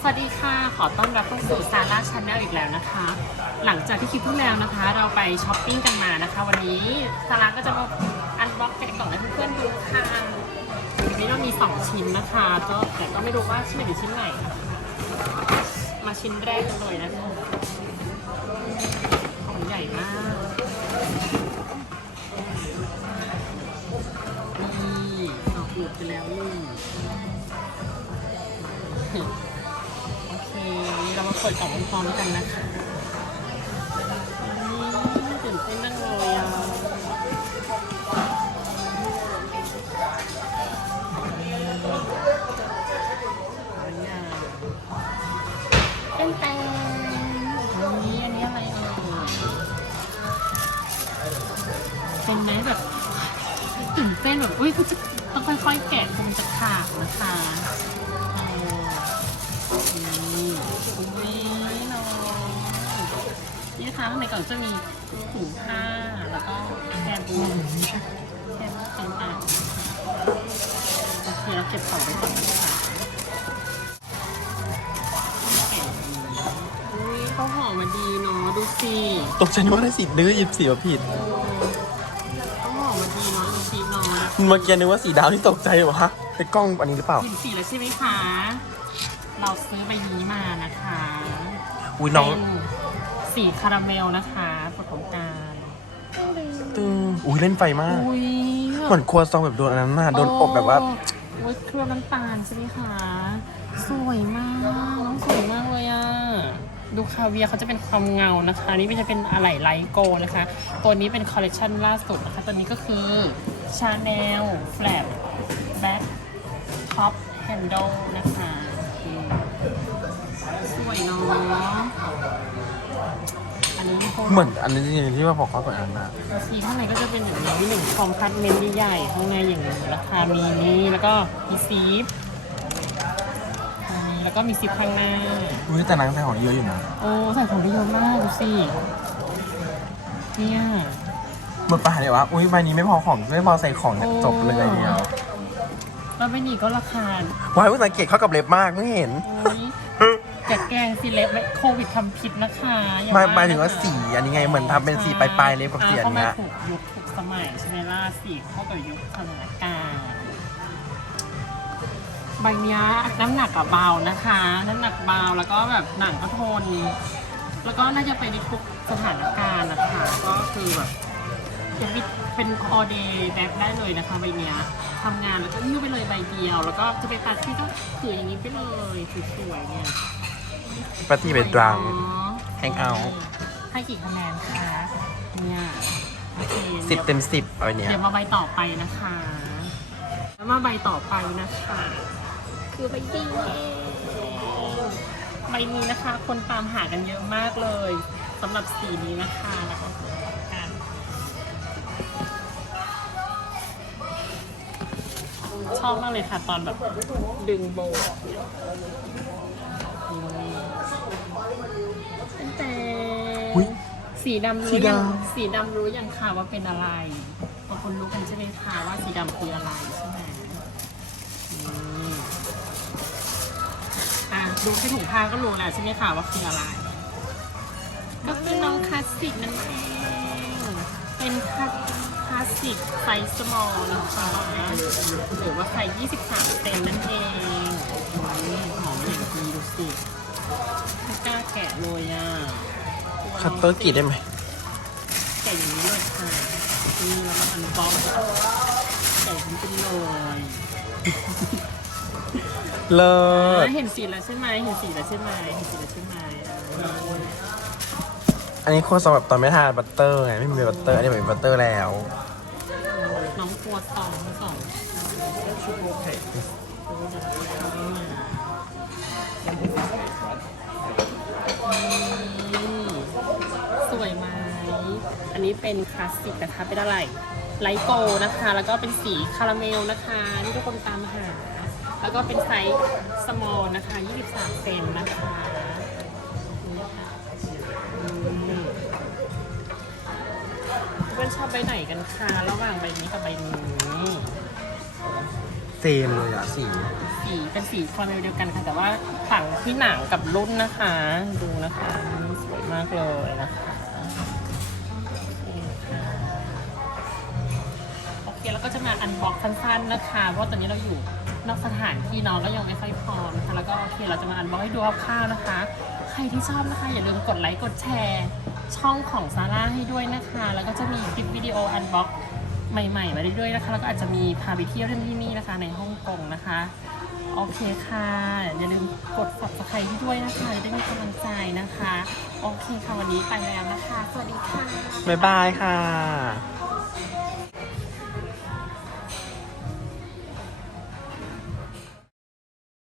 สวัสดีค่ะ ขอต้อนรับเข้าสู่ซาร่าชาแนลอีกแล้วนะคะ หลังจากที่คลิปที่แล้วนะคะ เราไปช้อปปิ้งกันมานะคะ วันนี้ซาร่าก็จะมาอันบ็อกแกะกล่องให้เพื่อนๆดูค่ะวันนี้เรามี 2 ชิ้นนะคะก็แต่ก็ไม่รู้ว่าชิ้นไหนหรือชิ้นไหน มาชิ้นแรกกันเลยนะคะของใหญ่มากนี่เอาหลุดไปแล้วนี่ เรามาเปิดกล่องพร้อมกันนะคะตื่นเต้นจังเลยอะเอาอย่างเป็นแตงอันนี้อันนี้อะไรเอ่ยเป็นไหมแบบตื่นเต้นแบบอุ้ยเขาจะต้องค่อยๆแกะคงจะขาดนะคะ คะข้างในกล่องจะมีถุงผ้าแล้วก็แคบูแคบูต่างๆโอเคเราเก็บของไว้ก่อนนะคะอุ้ยเขาห่อมาดีเนาะดูสิตกใจนึกว่าได้สีนึกว่าหยิบสีมาผิด เขาห่อมาดีเนาะดูสิเนาะเมื่อกี้นึกว่าสีดาวที่ตกใจวะไอ้กล้องอันนี้หรือเปล่าเห็นสีแล้วใช่ไหมคะ เราซื้อใบนี้มานะคะ อุ้ยน้อง เป็น สีคาราเมลนะคะผสมกันตึงอุ้ยเล่นไฟมาก อุ้ยเหมือนครัวซองแบบโดนอันนั้นน่ะโดนอบแบบว่า โอ้ยเครื่องน้ำตาลใช่ไหมคะ สวยมากน้องสวยมากเลยอะ ดูคาเวียร์เขาจะเป็นความเงานะคะ นี่มันจะเป็นอะไหล่ไลโกนะคะ ตัวนี้เป็นคอลเลคชันล่าสุดนะคะ ตัวนี้ก็คือ Chanel Flat Back Top Handle นะคะอืมสวยเนาะ อันนี้มีโปรเหมือนอันนี้จริงๆที่ว่าบอกเขาก่อนอันนั้นน่ะสีข้างในก็จะเป็นอย่างนี้หนึ่งคอมพาร์ตเมนต์ใหญ่ๆข้างในอย่างนี้ราคามีนี่แล้วก็มีซีฟอันนี้แล้วก็มีซีฟข้างหน้า อุ้ยแต่นางใส่ของเยอะอยู่นะ โอ้ใส่ของได้เยอะมากดูสิเนี่ยเมื่อป่าเนี่ยวะอุ้ยใบนี้ไม่พอของไม่พอใส่ของเนี่ยจบเลยเดียวแล้วไม่นี่ก็ราคาว้ายเพิ่งสังเกตเข้ากับเล็บมากเพิ่งเห็น โอ้ย แกะแกงซีเล็บโควิดทำผิดนะคะอย่หมายว่หมายถึงว่าสีอันนี้ไงเหมือนทำเป็นสีปลายๆเล็บกับสีอันเข้ามาเนี้ยถูกยุคถูกสมัยใช่ไหมล่ะสีเข้ากับยุคสถานการณ์ใบเนี้ยน้ำหนักกับเบานะคะ น้ำหนักเบาแล้วก็แบบหนังก็ทน แล้วก็น่าจะไปในทุกสถานการณ์นะคะ ก็คือแบบจะมีเป็นออเดย์แบบได้เลยนะคะใบเนี้ยทำงานแล้วก็ยิ้วไปเลยใบเดียว แล้วก็จะไปปาร์ตี้ก็ถืออย่างนี้ไปเลยสวยๆเนี่ย ปาร์ตี้เป็นดรังสวยเนอะแฮงเอาท์ให้กี่คะแนนคะเนี่ยโอเคสิบเต็มสิบเอาเนี้ยเดี๋ยวมาใบต่อไปนะคะแล้วมาใบต่อไปนะคะ คือใบนี้เองใบนี้นะคะ คนตามหากันเยอะมากเลยสำหรับสีนี้นะคะแล้วก็กันชอบมากเลยค่ะตอนแบบดึงโบว์ออกเนี่ยนี่ แต่อุ๊ย สีดำสีรู้ดำ ยังสีดำรู้ยังค่ะว่าเป็นอะไรบางคนรู้กันใช่ไหมคะว่าสีดำคืออะไรใช่ไหมอืมอะดูที่ถุงผ้าก็รู้แล้วใช่ไหมคะว่าคืออะไร ก็คือน้องคลาสสิกนั่นเองเป็นคลาสคลาสสิกไซส์สมอลนะคะหรือว่าไซส์23เซนนั่นเองอืมหอมอย่า งดีดูสิไม่กล้าแกะเลยอะคัตเตอร์กรีดได้ไหมแกะอย่างนี้เลยค่ะนี่แล้วมาอันบ็อกซ์แกะทั้งเป็นเลยเลิศเห็นสีแล้วใช่ไหมเห็นสีแล้วใช่ไหมเห็นสีแล้วใช่ไหมอ่าอันนี้ครัวซองแบบตอนไม่ทานบัตเตอร์ไงไม่มีบัตเตอร์อันนี้แบบมีบัตเตอร์แล้วน้องครัวสองสองชุดโอเค สวยไหมอันนี้เป็นคลาสสิกนะคะ เป็นอะไร ไลโกนะคะ แล้วก็เป็นสีคาราเมลนะคะที่ทุกคนตามหา แล้วก็เป็นไซส์สมอลนะคะ 23 เซนนะคะนี่ค่ะอืมเพื่อนชอบใบไหนกันคะระหว่างใบนี้กับใบนี้ เซมเลยอะสีสีเป็นสีคาราเมลเดียวกันค่ะ แต่ว่าต่างที่หนังกับรุ่นนะคะ ดูนะคะสวยมากเลยนะคะโอเคแล้วก็จะมาอันบ็อกสั้นๆนะคะเพราะตอนนี้เราอยู่นอกสถานที่น้องก็ยังไม่ค่อยพร้อมนะคะแล้วก็โอเคเราจะมาอันบ็อกให้ดูคร่าวๆนะคะ ใครที่ชอบนะคะ อย่าลืมกดไลค์กดแชร์ ช่องของซาร่าให้ด้วยนะคะ แล้วก็จะมีคลิปวิดีโออันบ็อก ใหม่ๆมาเรื่อยๆนะคะแล้วก็อาจจะมีพาไปเที่ยวที่นี่นะคะ ในฮ่องกงนะคะโอเคค่ะ อย่าลืมกด subscribe ให้ด้วยนะคะจะได้มีกำลังใจนะคะ โอเคค่ะ วันนี้ไปแล้วนะคะ สวัสดีค่ะ บ๊ายบายค่ะ